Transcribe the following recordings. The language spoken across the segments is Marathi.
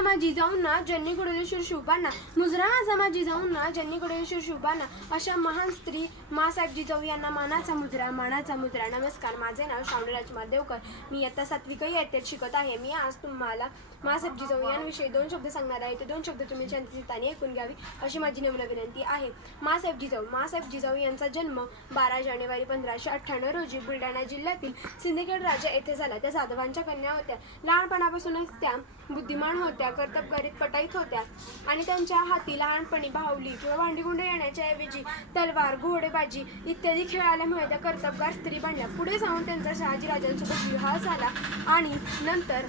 माझा जिजाऊंना ज्यांनी घडवले शिवबांना, मुजरा माझा जिजाऊंना ज्यांनी घडवले शिवबांना, अशा महान स्त्री माँसाहेब जिजाऊ यांना मानाचा मुजरा, मानाचा मुजरा. नमस्कार, माझे नाव श्रावणी राजकुमार देवकर. मी इयत्ता 7वी इयत्तेत शिकत आहे. मी आज तुम्हाला माँसाहेब जिजाऊ यांविषयी 2 शब्द सांगणार आहे. ते 2 शब्द तुम्ही शांतचित्ताने ऐकून घ्यावी अशी माझी नम्र विनंती आहे. माँसाहेब जिजाऊ यांचा जन्म 12 जानेवारी 1598 रोजी बुलढाणा जिल्ह्यातील सिंदखेड राजा येथे झाला. त्या साधवांच्या कन्या होत्या. लहानपणापासूनच त्या बुद्धिमान होत्या, कर्तबगारीत पटाईत होत्या आणि त्यांच्या हाती लहानपणी बाहुली किंवा भांडीकुंडे येण्याच्या ऐवजी तलवार, घोडेबाजी इत्यादी खेळ आल्यामुळे त्या कर्तबगार स्त्री बनल्या. पुढे जाऊन त्यांचा शहाजीराजांसोबत विवाह झाला आणि नंतर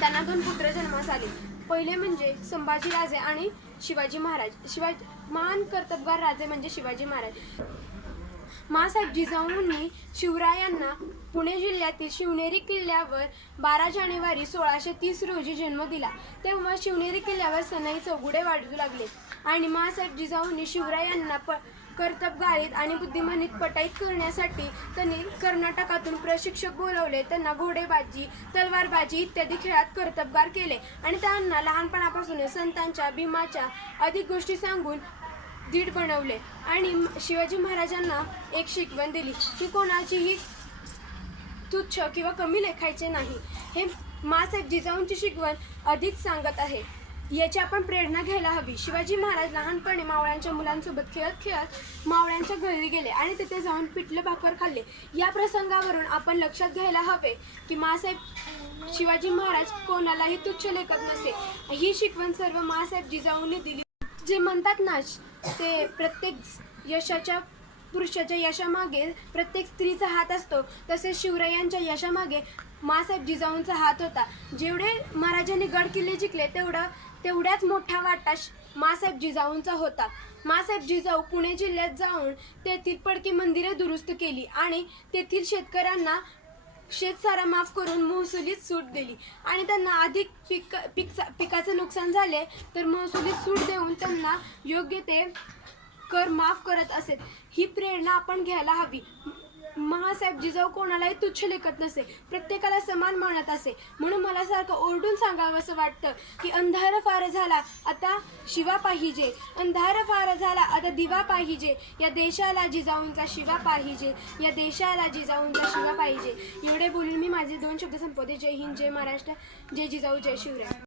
त्यांना 2 पुत्र जन्मास आले. पहिले म्हणजे संभाजीराजे आणि शिवाजी महाराज. महान कर्तबगार राजे म्हणजे शिवाजी महाराज. माँसाहेब जिजाऊंनी शिवरायांना पुणे जिल्ह्यातील शिवनेरी किल्ल्यावर 12 जानेवारी 1630 रोजी जन्म दिला. तेव्हा शिवनेरी किल्ल्यावर सनई चौघुडे वाढू लागले आणि माँसाहेब जिजाऊंनी शिवरायांना कर्तबगारीत आणि बुद्धिमानीत पटाईत करण्यासाठी त्यांनी कर्नाटकातून प्रशिक्षक बोलवले. त्यांना घोडेबाजी, तलवारबाजी इत्यादी खेळात कर्तबगार केले आणि त्यांना लहानपणापासून संतांच्या, भीमाच्या अधिक गोष्टी सांगून दृढ बनवले आणि शिवाजी महाराजांना एक शिकवण दिली की कोणाचीही तुच्छ किंवा कमी लेखायचे नाही. हे माँसाहेब जिजाऊंची शिकवण अधिक सांगत आहे. याची आपण प्रेरणा घ्यायला हवी. शिवाजी महाराज लहानपणी मावळ्यांच्या मुलांसोबत खेळत खेळत मावळ्यांच्या घरी गेले आणि तिथे जाऊन पिठलं भाकर खाल्ले. या प्रसंगावरून आपण लक्षात घ्यायला हवे की शिवाजी महाराज कोणालाही तुच्छ लेखत नसे. ही शिकवण सर्व माँसाहेब जिजाऊंनी दिली. जे म्हणतात ना, ते प्रत्येक पुरुषाच्या यशामागे प्रत्येक स्त्रीचा हात असतो, तसेच शिवरायांच्या यशामागे माँसाहेब जिजाऊंचा हात होता. जेवढे महाराजांनी गड किल्ले जिंकले तेवढ्याच मोठा वाटा माँसाहेब जिजाऊंचा होता. माँसाहेब जिजाऊ पुणे जिल्ह्यात जाऊन तेथील पडकी मंदिरे दुरुस्त केली आणि तेथील शेतकऱ्यांना शेतसारा माफ करून महसुलीत सूट दिली आणि त्यांना अधिक पिकाचं नुकसान झाले तर महसुलीत सूट देऊन त्यांना योग्य ते कर माफ करत असेल. ही प्रेरणा आपण घ्यायला हवी. माँसाहेब जिजाऊ कोणालाही तुच्छ लेखत नसे, प्रत्येकाला समान मानत असे. म्हणून मला सारखं ओरडून सांगावं असं वाटतं की अंधार फार झाला आता शिवा पाहिजे, अंधार फार झाला आता दिवा पाहिजे, या देशाला जिजाऊंचा शिवा पाहिजे, या देशाला जिजाऊंचा शिवा पाहिजे. एवढे बोलून मी माझे 2 शब्द संपवते. जय हिंद, जय महाराष्ट्र, जय जिजाऊ, जय शिवराय.